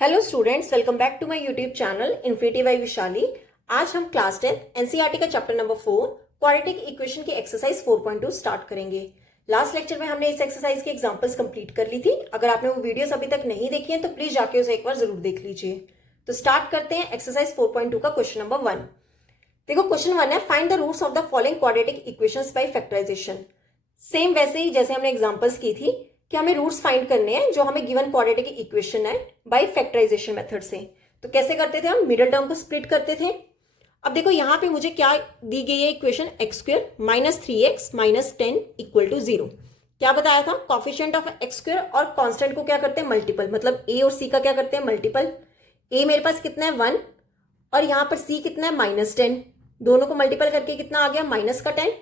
Hello students, welcome back to my YouTube channel infinity by Vishali. आज हम class 10 NCERT का chapter number 4 quadratic equation की exercise 4.2 start करेंगे। Last lecture में हमने इस एक्सरसाइज की एग्जांपल्स कंप्लीट कर ली थी। अगर आपने वो वीडियोस अभी तक नहीं देखी हैं तो प्लीज जाके उसे एक बार जरूर देख लीजिए। तो स्टार्ट करते हैं एक्सरसाइज 4.2 का क्वेश्चन नंबर 1। देखो क्वेश्चन 1 है, find the roots of the following quadratic equations by factorization. Same वैसे ही जैसे हमने एग्जांपल्स की थी कि हमें रूट्स फाइंड करने हैं जो हमें गिवन क्वाड्रेटिक इक्वेशन है बाय फैक्टराइजेशन मेथड से। तो कैसे करते थे हम? मिडिल टर्म को स्प्लिट करते थे। अब देखो यहाँ पे मुझे क्या दी गई है equation, x square minus 3x minus 10 equal to 0। क्या बताया था? कॉफिशिएंट ऑफ एक्स स्क्वायर और कांस्टेंट को क्या करते हैं? मल्टीपल, मतलब a और c का क्या करते हैं? मल्टीपल। a मेरे पास कितना है? 1 और यहाँ पर c कितना है? माइनस 10। दोनों को मल्टीपल करके कितना आ गया? माइनस का 10।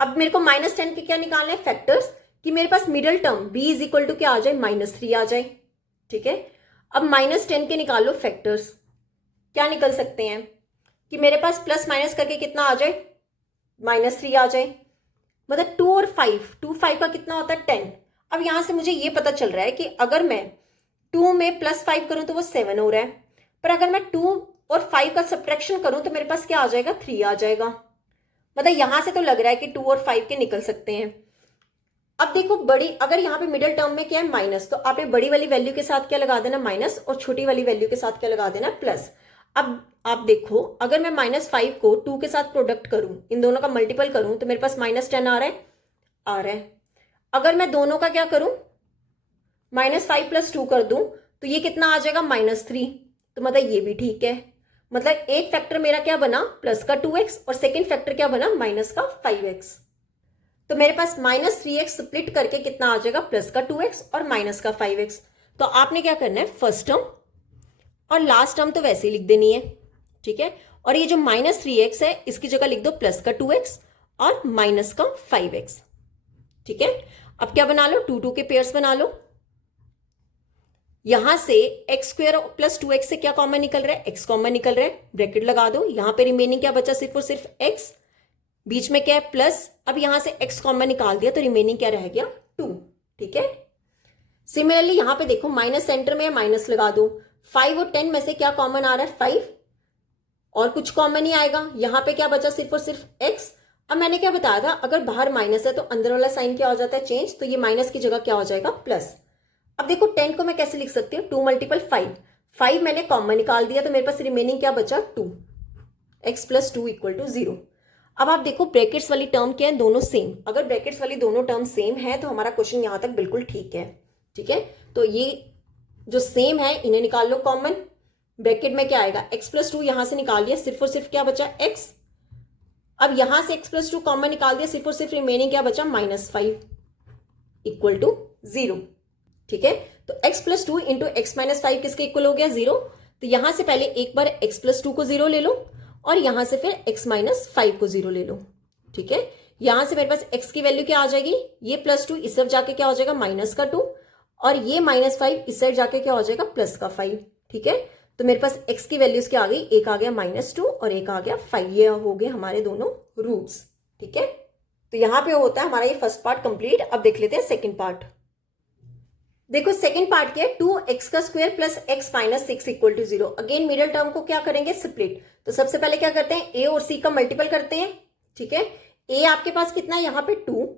अब मेरे को माइनस 10 के क्या निकालना है? फैक्टर्स, कि मेरे पास middle term b is equal to क्या आ जाए? माइनस 3 आ जाए। ठीक है, अब माइनस 10 के निकाल लो फैक्टर्स। क्या निकल सकते हैं कि मेरे पास प्लस माइनस करके कितना आ जाए? माइनस 3 आ जाए। मतलब 2 और 5 का कितना होता है? 10। अब यहां से मुझे ये पता चल रहा है कि अगर मैं 2 में प्लस 5 करूं तो वो 7 हो रहा है, पर अगर मैं 2 और 5 का सब्ट्रैक्शन करूं तो मेरे पास क्या आ जाएगा? 3 आ जाएगा। मतलब यहां से तो लग रहा है कि 2 और 5 के निकल सकते हैं। अब देखो बड़ी, अगर यहाँ पे मिडिल टर्म में क्या है? माइनस, तो आपने बड़ी वाली वैल्यू के साथ क्या लगा देना? माइनस, और छोटी वाली वैल्यू के साथ क्या लगा देना? प्लस। अब आप देखो, अगर मैं -5 को 2 के साथ प्रोडक्ट करूं, इन दोनों का मल्टीपल करूं, तो मेरे पास -10 आ रहा है, आ रहा है। अगर मैं दोनों का क्या करूं? -5 + 2 कर दूं तो ये कितना आ जाएगा? -3। तो मतलब ये भी ठीक है। मतलब एक फैक्टर मेरा क्या बना? प्लस का 2x, और सेकेंड फैक्टर क्या बना? माइनस का 5x। तो मेरे पास -3x स्प्लिट करके कितना आ जाएगा? प्लस का 2x और माइनस का 5x। तो आपने क्या करना है? फर्स्ट टर्म और लास्ट टर्म तो वैसे ही लिख देनी है। ठीक है, और ये जो -3x है इसकी जगह लिख दो प्लस का 2x और माइनस का 5x। ठीक है, अब क्या बना लो? 2 के पेयर्स बना लो। यहां से एक्स स्क्वायर प्लस 2x से क्या कॉमन निकल रहा है? x कॉमन निकल रहा है, ब्रैकेट लगा दो। यहां पे रिमेनिंग क्या बचा? सिर्फ और सिर्फ x, बीच में क्या है? प्लस। अब यहां से x कॉमन निकाल दिया तो रिमेनिंग क्या रह गया? 2। ठीक है, सिमिलरली यहां पे देखो माइनस सेंटर में माइनस लगा दो। 5 और 10 में से क्या कॉमन आ रहा है? 5, और कुछ कॉमन ही आएगा। यहां पे क्या बचा? सिर्फ और सिर्फ x। अब मैंने क्या बताया था? अगर बाहर माइनस है तो अंदर वाला साइन क्या हो जाता है? चेंज। तो ये माइनस की जगह क्या हो जाएगा? प्लस। अब देखो 10 को मैं कैसे लिख सकती हूँ? 2 × 5। 5 मैंने कॉमन निकाल दिया तो मेरे पास रिमेनिंग क्या बचा? 2। x + 2 = 0। अब आप देखो ब्रैकेट्स वाली टर्म क्या है? दोनों सेम। अगर ब्रैकेट्स वाली दोनों टर्म सेम है तो हमारा क्वेश्चन यहां तक बिल्कुल ठीक है। ठीक है, तो ये जो सेम है इन्हें निकाल लो कॉमन। ब्रैकेट में क्या आएगा? x + 2 यहां से निकाल लिया, सिर्फ और सिर्फ क्या बचा? x। अब यहां से x + 2 कॉमन निकाल दिया, सिर्फ और सिर्फ रिमेनिंग क्या बचा? -5 = 0। ठीक है, तो x + 2 × x - 5 किसके इक्वल हो गया? 0। तो यहां से पहले एक बार x + 2 को 0 ले लो और यहां से फिर x - 5 को 0 ले लो। ठीक है, यहां से मेरे पास x की वैल्यू क्या आ जाएगी? ये +2 इस तरफ जाके क्या हो जाएगा? -2, और ये -5 इस साइड जाके क्या हो जाएगा? +5। ठीक है, तो मेरे पास x की वैल्यूज क्या आ गई? एक आ गया -2 और एक आ गया 5। ये हो गए हमारे दोनों रूट्स। ठीक है, तो यहां पे होता है हमारा ये फर्स्ट पार्ट कंप्लीट। अब देख लेते हैं सेकेंड पार्ट। देखो सेकंड पार्ट क्या है? 2x² + x - 6 = 0। Again middle term को क्या करेंगे? स्प्लिट। तो सबसे पहले क्या करते हैं? a और c का मल्टीपल करते हैं। ठीक है, a आपके पास कितना है? यहाँ पे 2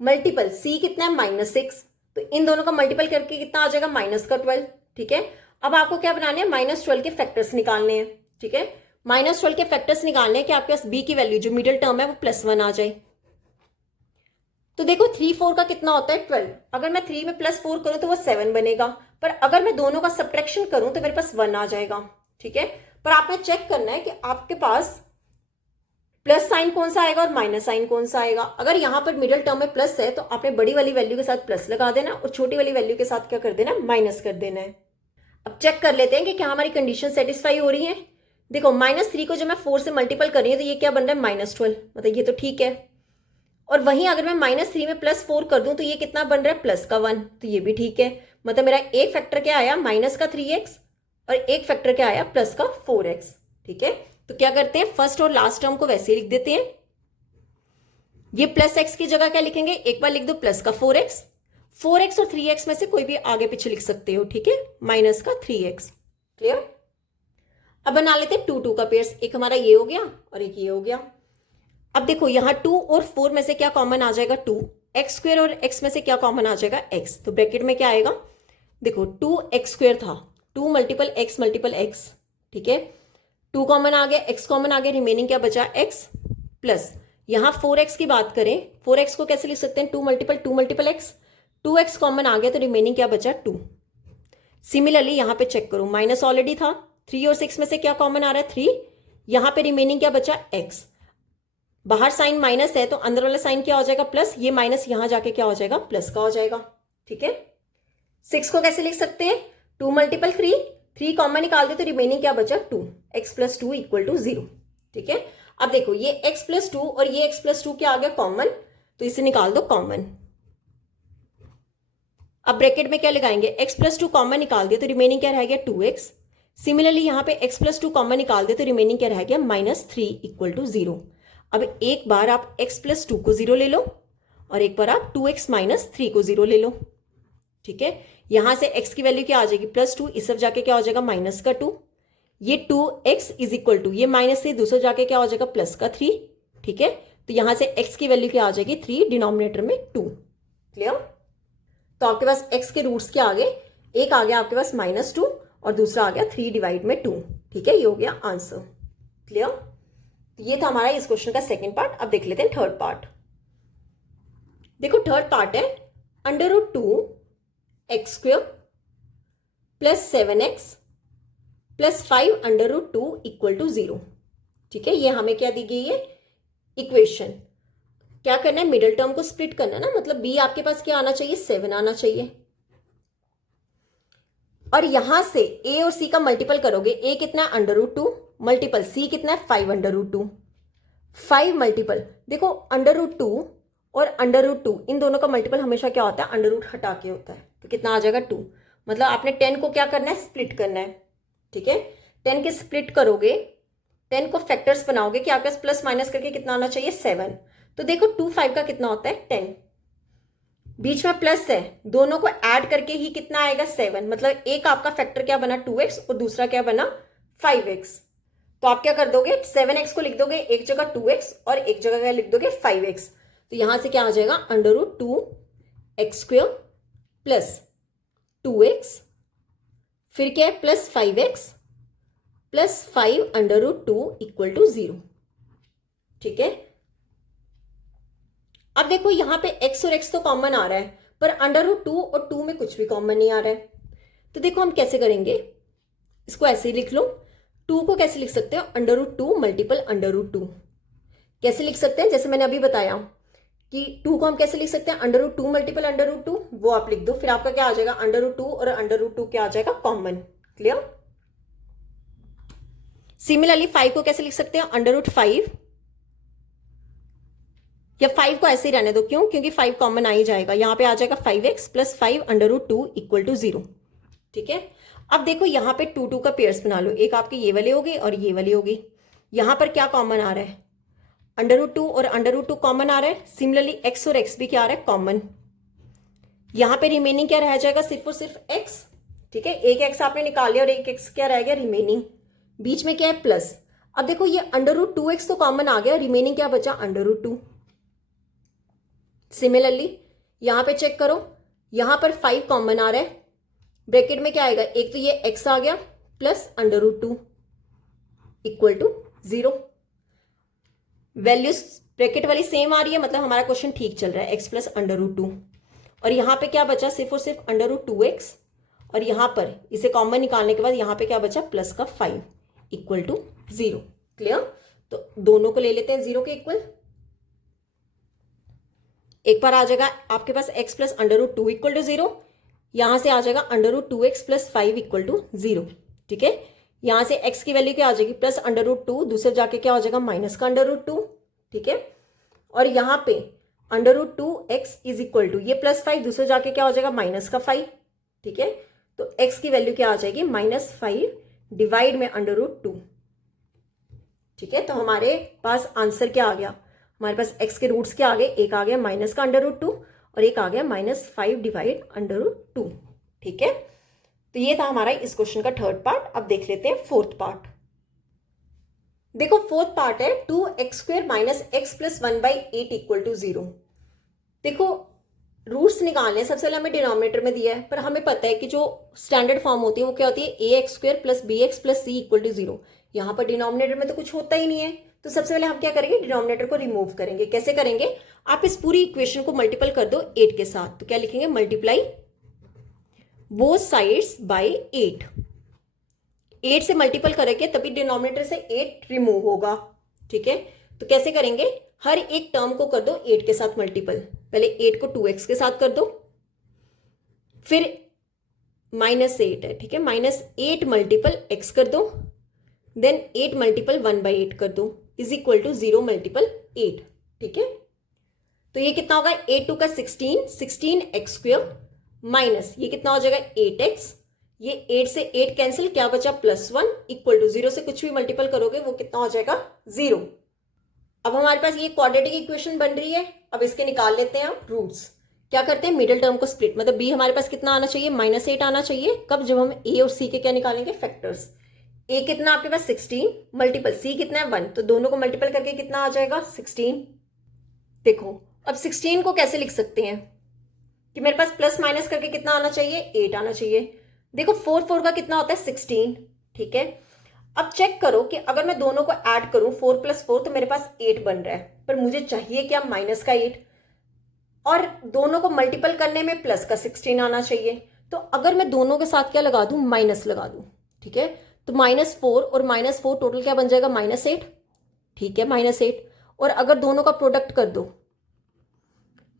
मल्टीपल c कितना है? -6। तो इन दोनों का मल्टीपल करके कितना आ जाएगा? -12। ठीक है, अब आपको क्या बनाने हैं? -12 के फैक्टर्स निकालने हैं। ठीक है, -12 के फैक्टर्स निकालने हैं कि आपके पास b की वैल्यू जो मिडिल टर्म है वो +1 आ जाए। तो देखो 3 4 का कितना होता है? 12। अगर मैं 3 में +4 करूं तो वो 7 बनेगा, पर अगर मैं दोनों का सब्ट्रैक्शन करूं तो मेरे पास 1 आ जाएगा। ठीक है, पर आपने चेक करना है कि आपके पास प्लस साइन कौन सा आएगा और माइनस साइन कौन सा आएगा। अगर यहां पर मिडिल टर्म में प्लस है तो आपने बड़ी वाली वैल्यू के साथ प्लस लगा देना और छोटी वाली वैल्यू के साथ क्या कर देना? माइनस कर देना है। अब चेक कर लेते हैं कि क्या हमारी कंडीशन सेटिस्फाई हो रही है। देखो -3 को जब मैं 4 से मल्टीपल कर रही हूँ तो ये क्या बन रहा है? -12। मतलब ये तो ठीक है। और वहीं अगर मैं -3 में +4 कर दूं तो ये कितना बन रहा है? +1। तो ये भी ठीक है। मतलब मेरा एक फैक्टर क्या आया? -3x, और एक फैक्टर क्या आया? +4x। ठीक है, तो क्या करते हैं? फर्स्ट और लास्ट टर्म को वैसे ही लिख देते हैं। ये +x की जगह क्या लिखेंगे? एक बार लिख दो +4x। 4x और 3x में से कोई भी आगे पीछे लिख सकते हो, ठीक है, माइनस का 3x। क्लियर। अब बना लेते हैं 2 2 का पेयर्स। एक हमारा ये हो गया और एक ये हो गया। अब देखो यहाँ 2 और 4 में से क्या कॉमन आ जाएगा, 2। एक्स स्क्वायर और x में से क्या कॉमन आ जाएगा, x। तो ब्रैकेट में क्या आएगा, देखो 2x² था, 2 मल्टीपल x, ठीक है। 2 कॉमन आ गया, x कॉमन आ गया, रिमेनिंग क्या बचा, x प्लस यहाँ 4x की बात करें, 4x को कैसे लिख सकते हैं, 2 मल्टीपल x, 2x कॉमन आ गया तो रिमेनिंग क्या बचा, 2। सिमिलरली यहाँ पे चेक करो, माइनस ऑलरेडी था, 3 और 6 में से क्या कॉमन आ रहा है, 3। यहाँ पे रिमेनिंग क्या बचा, x। बाहर साइन माइनस है तो अंदर वाला साइन क्या हो जाएगा, प्लस। ये माइनस यहां जाके क्या हो जाएगा, प्लस का हो जाएगा, ठीक है। 6 को कैसे लिख सकते हैं, 2 मल्टीपल 3 कॉमन निकाल दे तो रिमेनिंग क्या बचा, 2। x प्लस 2 इक्वल टू 0, ठीक है। अब देखो ये x प्लस 2 और ये x प्लस 2 क्या आ गया, कॉमन, तो इसे निकाल दो कॉमन। अब ब्रैकेट में क्या लगाएंगे, x प्लस 2 कॉमन निकाल दिया तो रिमेनिंग क्या रह गया, 2x। सिमिलरली यहाँ पे x प्लस 2 कॉमन निकाल दिया तो रिमेनिंग क्या रह गया, -3 इक्वल टू 0। अब एक बार आप x प्लस 2 को 0 ले लो और एक बार आप 2x माइनस 3 को 0 ले लो, ठीक है। यहां से x की वैल्यू क्या आ जाएगी, +2, इस तरफ जाके क्या हो जाएगा, -2। ये 2x इज इक्वल टू, ये माइनस से दूसरे जाके क्या हो जाएगा, +3, ठीक है। तो यहां से x की वैल्यू क्या आ जाएगी, 3, डिनोमिनेटर में 2। क्लियर। तो आपके पास x के रूट्स क्या आ गए, एक आ गया आपके पास -2 और दूसरा आ गया 3 डिवाइड में 2, ठीक है। ये हो गया आंसर। क्लियर। तो ये था हमारा इस क्वेश्चन का सेकंड पार्ट। अब देख लेते हैं थर्ड पार्ट। देखो थर्ड पार्ट है √2x² plus 7x plus 5√2 equal to 0, ठीक है। ये हमें क्या दी गई है, इक्वेशन। क्या करना है, मिडिल टर्म को स्प्लिट करना है ना, मतलब b आपके पास क्या आना चाहिए, 7 आना चाहिए। और यहां से a और c का मल्टीपल करोगे, a कितना है, √2 मल्टीपल c कितना है, 5√2। 5 मल्टीपल, देखो √2 और √2 इन दोनों का मल्टीपल हमेशा क्या होता है, अंडर रूट हटा के होता है, तो कितना आ जाएगा, 2। मतलब आपने 10 को क्या करना है, स्प्लिट करना है, ठीक है। 10 के स्प्लिट करोगे, 10 को फैक्टर्स बनाओगे कि आपके पास प्लस माइनस करके कितना आना चाहिए, 7। तो देखो 2 5 का कितना होता है, 10। बीच में प्लस है, दोनों को ऐड करके ही कितना आएगा, 7। मतलब एक आपका फैक्टर क्या बना, 2x और दूसरा क्या बना, 5x। तो आप क्या कर दोगे, 7x को लिख दोगे एक जगह 2x और एक जगह क्या लिख दोगे, 5x। तो यहां से क्या आ जाएगा, √2x² प्लस 2x, फिर क्या है, plus 5x plus 5√2 equal to 0, ठीक है। अब देखो यहां पे x और x तो कॉमन आ रहा है, पर √2 और 2 में कुछ भी कॉमन नहीं आ रहा है। तो देखो हम कैसे करेंगे, इसको ऐसे ही लिख लो। 2 को कैसे लिख सकते हो, √2 मल्टीपल √2। कैसे लिख सकते हैं, जैसे मैंने अभी बताया कि 2 को हम कैसे लिख सकते हैं, √2 मल्टीपल √2, वो आप लिख दो। फिर आपका क्या आ जाएगा, √2 और √2 क्या आ जाएगा, कॉमन। क्लियर। सिमिलरली 5 को कैसे लिख सकते हैं, √5, या 5 को ऐसे ही रहने दो, क्यों, क्योंकि 5 कॉमन आ ही जाएगा। यहां पे आ जाएगा 5x प्लस 5√2 इक्वल टू 0, ठीक है। अब देखो यहां पे 2 2 का पेयर्स बना लो, एक आपके ये वाले होगी और ये वाली होगी। यहां पर क्या कॉमन आ रहा है, √2 और √2 कॉमन आ रहा है। सिमिलरली x और x भी क्या आ रहा है, कॉमन। यहां पे रिमेनिंग क्या रह जाएगा, सिर्फ और सिर्फ x, ठीक है। एक x आपने निकाल लिया और एक x क्या रह गया, रिमेनिंग। बीच में क्या है, प्लस। अब देखो ये √2x तो कॉमन आ गया, रिमेनिंग क्या बचा, √2। सिमिलरली यहां पे चेक करो, यहां पर 5 कॉमन आ रहा है, ब्रैकेट में क्या आएगा, एक तो ये x आ गया plus √2 equal to 0। Values bracket वाली सेम आ रही है, मतलब हमारा क्वेश्चन ठीक चल रहा है, x प्लस √2। और यहां पे क्या बचा, सिर्फ और सिर्फ √2x, और यहां पर इसे कॉमन निकालने के बाद यहां पे क्या बचा, प्लस का 5 इक्वल टू 0। क्लियर। तो दोनों को ले लेते हैं 0 के इक्वल। एक बार आ जाएगा आपके पास x प्लस √2 इक्वल टू 0, यहां से आ जाएगा √2x प्लस 5 इक्वल टू 0, ठीक है। यहां से x की वैल्यू क्या आ जाएगी, प्लस √2, दूसरे जाके क्या हो जाएगा, माइनस का √2, ठीक है। और यहां पे √2x इज इक्वल टू, ये प्लस 5 दूसरे जाके क्या हो जाएगा, माइनस का 5, ठीक है। तो x की वैल्यू क्या आ जाएगी, -5 डिवाइड में √2, ठीक है। तो हमारे पास आंसर क्या आ गया, हमारे पास x के रूट्स क्या आ गए, एक आ गया माइनस का √2 और एक आ गया -5/√2। ठीक है, तो ये था हमारा इस क्वेश्चन का थर्ड पार्ट। अब देख लेते हैं फोर्थ पार्ट। देखो फोर्थ पार्ट है 2x² - x + 1/8 = 0। देखो रूट्स निकालने, सबसे पहले हमें डिनोमिनेटर में दिया है, पर हमें पता है कि जो स्टैंडर्ड फॉर्म होती है वो क्या होती है, ax² + bx + c = 0। यहाँ पर डिनोमिनेटर में तो कुछ होता ही नहीं है, तो सबसे पहले हम क्या करेंगे, डिनोमिनेटर को रिमूव करेंगे। कैसे करेंगे, आप इस पूरी इक्वेशन को मल्टीपल कर दो 8 के साथ, तो क्या लिखेंगे, मल्टीप्लाई बोथ साइड्स बाय 8। 8 से मल्टीपल करेंगे तभी डिनोमिनेटर से 8 रिमूव होगा। ठीक है, तो कैसे करेंगे, हर एक टर्म को कर दो 8 के साथ मल्टीपल। पहले 8 को 2x के साथ कर दो, फिर -8 है, ठीक है, -8 मल्टीपल x कर दो, देन 8 मल्टीपल 1/8 कर दो, इज इक्वल टू 0 मल्टीपल 8। ठीक है, तो ये कितना होगा, 8 2 का 16, 16x² माइनस ये कितना हो जाएगा 8x, ये 8 से 8 कैंसिल, क्या बचा +1 इक्वल टू 0 से कुछ भी मल्टीपल करोगे वो कितना हो जाएगा 0। अब हमारे पास ये क्वाड्रेटिक इक्वेशन बन रही है। अब इसके निकाल लेते हैं हम रूट्स। क्या करते हैं, मिडिल टर्म को स्प्लिट, मतलब b हमारे पास कितना आना चाहिए, -8 आना चाहिए। कब, जब हम a और c के क्या निकालेंगे, फैक्टर्स। a कितना आपके पास 16 मल्टीपल c कितना है 1, तो दोनों को मल्टीपल करके कितना आ जाएगा 16। देखो अब 16 को कैसे लिख सकते हैं कि मेरे पास प्लस माइनस करके कितना आना चाहिए, 8 आना चाहिए। देखो 4 4 का कितना होता है 16। ठीक है, अब चेक करो कि अगर मैं दोनों को ऐड करूं 4 + 4 तो मेरे पास 8 बन रहा है, पर मुझे चाहिए क्या, माइनस का 8, और दोनों को मल्टीपल करने में प्लस का 16 आना चाहिए। तो अगर मैं दोनों के साथ क्या लगा दूं, माइनस लगा दूं। ठीक है, तो -4 और -4 टोटल क्या बन जाएगा, -8। ठीक है, -8, और अगर दोनों का प्रोडक्ट कर दो,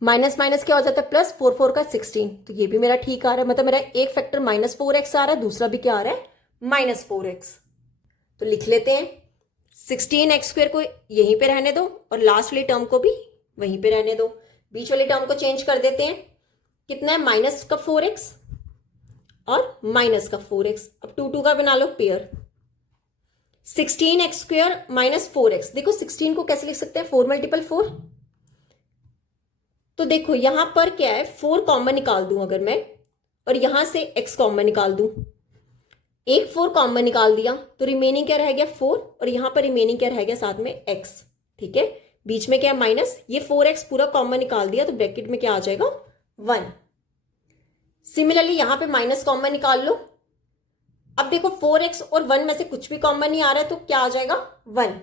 माइनस माइनस क्या हो जाता है प्लस, 4 4 का 16, तो ये भी मेरा ठीक आ रहा है, मतलब मेरा एक फैक्टर -4x आ रहा है, दूसरा भी क्या आ रहा है, -4x। तो लिख लेते हैं 16x² को यहीं पे रहने दो और लास्ट वाली टर्म को भी वहीं पे रहने दो। बीच वाली टर्म को चेंज कर देते हैं, कितना है -4x और -4x। अब 2 2 का बना लो पेयर, 16x² - 4x। देखो 16 को कैसे लिख सकते हैं, 4 × 4। तो देखो यहां पर क्या है, 4 कॉमन निकाल दूं अगर मैं, और यहां से x कॉमन निकाल दूं, एक 4 कॉमन निकाल दिया तो रिमेनिंग क्या रह गया 4, और यहां पर रिमेनिंग क्या रह गया साथ में x। ठीक है, बीच में क्या है माइनस, ये 4x पूरा कॉमन निकाल दिया तो ब्रैकेट में क्या आ जाएगा 1। सिमिलरली यहां पे माइनस कॉमन निकाल लो। अब देखो 4x और 1 में से कुछ भी कॉमन नहीं आ रहा है तो क्या आ जाएगा 1।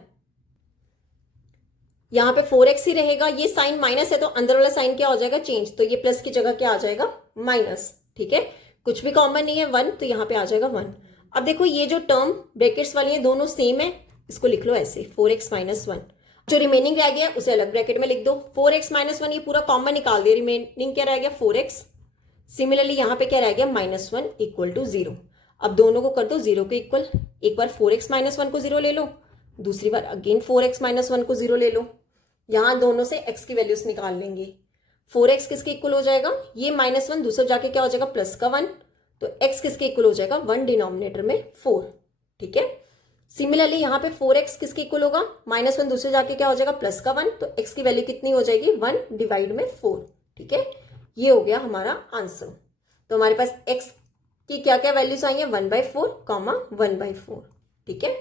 यहां पे 4x ही रहेगा, ये साइन माइनस है तो अंदर वाला साइन क्या हो जाएगा चेंज, तो ये प्लस की जगह क्या आ जाएगा माइनस। ठीक है, कुछ भी कॉमन नहीं है 1, तो यहां पे आ जाएगा 1। अब देखो ये जो टर्म ब्रैकेट्स वाली है दोनों सेम है, इसको लिख लो ऐसे 4x - 1। जो रिमेनिंग रह गया उसे अलग ब्रैकेट में लिख दो, 4x - 1 ये पूरा कॉमन निकाल दिया, रिमेनिंग क्या रह गया 4x। सिमिलरली यहां पे क्या रह गया -1 = 0। अब दोनों को कर दो 0 के इक्वल, एक बार 4x - 1 को 0 ले लो, दूसरी बार अगेन 4x - 1 को 0 ले लो। यहां दोनों से x की वैल्यूज निकाल लेंगे, 4x किसके इक्वल हो जाएगा, ये -1 दूसरा जाके क्या हो जाएगा प्लस का 1, तो x किसके इक्वल हो जाएगा 1 डिनोमिनेटर में 4। ठीक है, सिमिलरली यहां पे 4x किसके इक्वल होगा, -1 दूसरे जाके क्या हो जाएगा प्लस का 1, तो x की वैल्यू कितनी हो जाएगी 1 डिवाइड में 4। ठीक है, ये हो गया हमारा आंसर। तो हमारे पास x की क्या क्या वैल्यूज आई है 1/4, 1/4। ठीक है,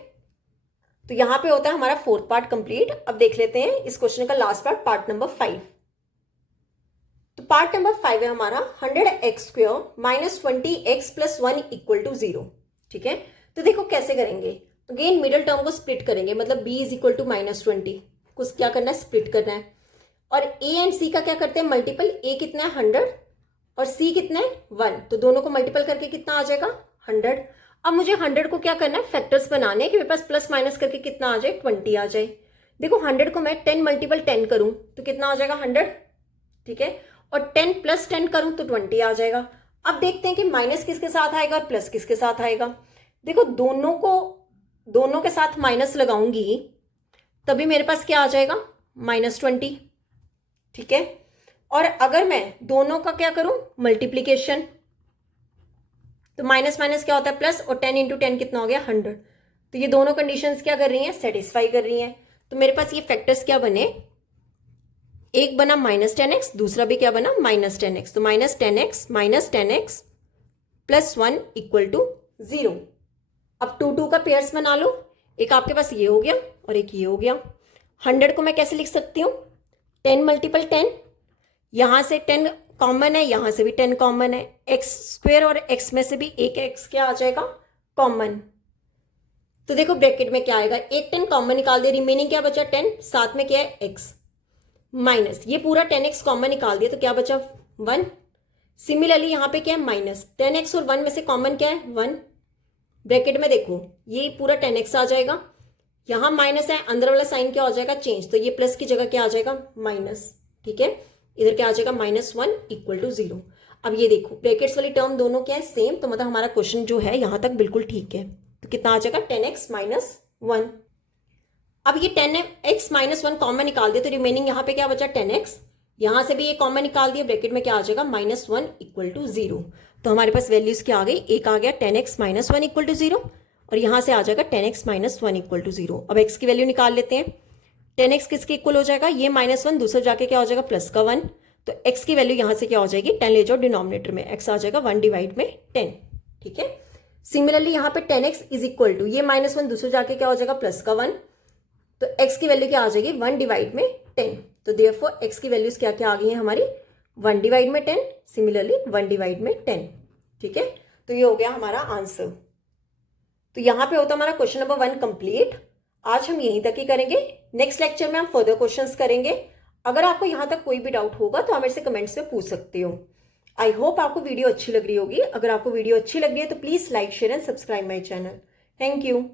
तो यहां पे होता है हमारा फोर्थ पार्ट कंप्लीट। अब देख लेते हैं इस क्वेश्चन का लास्ट पार्ट, पार्ट नंबर 5। तो पार्ट नंबर 5 है हमारा 100x² - 20x + 1 = 0। ठीक है, तो देखो कैसे करेंगे, अगेन मिडिल टर्म को स्प्लिट करेंगे, मतलब b = -20 को क्या करना है स्प्लिट करना है, और a एंड c का क्या करते हैं मल्टीपल, a कितना है 100 और c कितना है 1, तो दोनों को मल्टीपल करके कितना आ जाएगा 100। अब मुझे 100 को क्या करना है फैक्टर्स बनाने हैं कि मेरे पास प्लस माइनस करके कितना आ जाए 20 आ जाए। देखो 100 को मैं 10 × 10 करूं तो कितना आ जाएगा 100। ठीक है, और 10 + 10 करूं तो 20 आ जाएगा। अब देखते हैं कि माइनस किसके साथ आएगा और प्लस किसके साथ आएगा। देखो दोनों के साथ माइनस लगाऊंगी तभी मेरे पास क्या आ जाएगा -20। ठीक है, और अगर मैं दोनों का क्या करूं मल्टीप्लीकेशन, तो माइनस माइनस क्या होता है प्लस, और 10 × 10 कितना हो गया 100। तो ये दोनों कंडीशंस क्या कर रही हैं सेटिस्फाई कर रही हैं। तो मेरे पास ये फैक्टर्स क्या बने, एक बना -10x, दूसरा भी क्या बना -10x, तो -10x प्लस 1 इक्वल टू 0। अब 2 का पेयर्स बना लो, एक आपके पास ये हो गया और एक ये हो गया। 100 को मैं कैसे लिख सकती हूँ, 10 मल्टीपल 10, यहां से 10 कॉमन है, यहां से भी 10 कॉमन है, एक्स स्क्वेयर और एक्स में से भी एक एक्स क्या आ जाएगा कॉमन। तो देखो ब्रैकेट में क्या आएगा, एक 10 कॉमन निकाल दिया, रिमेनिंग क्या बचा 10, साथ में क्या है एक्स, माइनस ये पूरा 10x कॉमन निकाल दिया तो क्या बचा 1। सिमिलरली यहां पे क्या है माइनस 10x और 1 में से कॉमन क्या है 1। ब्रैकेट में देखो ये पूरा 10x आ जाएगा, यहां माइनस है, अंदर वाला साइन क्या हो जाएगा चेंज, तो ये प्लस की जगह क्या आ जाएगा माइनस। ठीक है, इधर क्या आ जाएगा -1 इक्वल टू 0। अब ये देखो ब्रैकेट्स वाली टर्म दोनों क्या है सेम, तो मतलब हमारा क्वेश्चन जो है यहां तक बिल्कुल ठीक है। तो कितना आ जाएगा 10x - 1। अब ये 10x - 1 कॉमन निकाल दिया तो रिमेनिंग यहाँ पे क्या बचा 10x, यहां से भी ये कॉमन निकाल दिया, ब्रैकेट में क्या आ जाएगा -1 इक्वल टू 0। तो हमारे पास वैल्यूज क्या आ गई, एक आ गया 10x - 1 इक्वल टू 0 और यहां से आ जाएगा 10x - 1 इक्वल टू 0। अब x की वैल्यू निकाल लेते हैं, 10x किसके इक्वल हो जाएगा, ये -1 दूसरा जाके क्या हो जाएगा प्लस का 1, तो x की वैल्यू यहां से क्या हो जाएगी 10 ले जाओ डिनोमिनेटर में, x आ जाएगा 1 डिवाइड में 10। ठीक है, सिमिलरली यहाँ पे 10x इज इक्वल टू ये -1 दूसरा जाके क्या हो जाएगा प्लस का 1, तो x की वैल्यू क्या आ जाएगी 1 डिवाइड में 10। तो देयरफॉर x की वैल्यूज क्या क्या आ गई हैं हमारी 1 डिवाइड में 10, सिमिलरली 1 डिवाइड में 10। ठीक है, तो ये हो गया हमारा आंसर। तो यहाँ पे होता हमारा क्वेश्चन नंबर 1 कंप्लीट। आज हम यहीं तक ही करेंगे, नेक्स्ट लेक्चर में हम फर्दर क्वेश्चंस करेंगे। अगर आपको यहाँ तक कोई भी डाउट होगा तो आप मेरे से कमेंट्स में पूछ सकते हो। आई होप आपको वीडियो अच्छी लग रही होगी। अगर आपको वीडियो अच्छी लग रही है तो please like share and subscribe my channel. Thank you.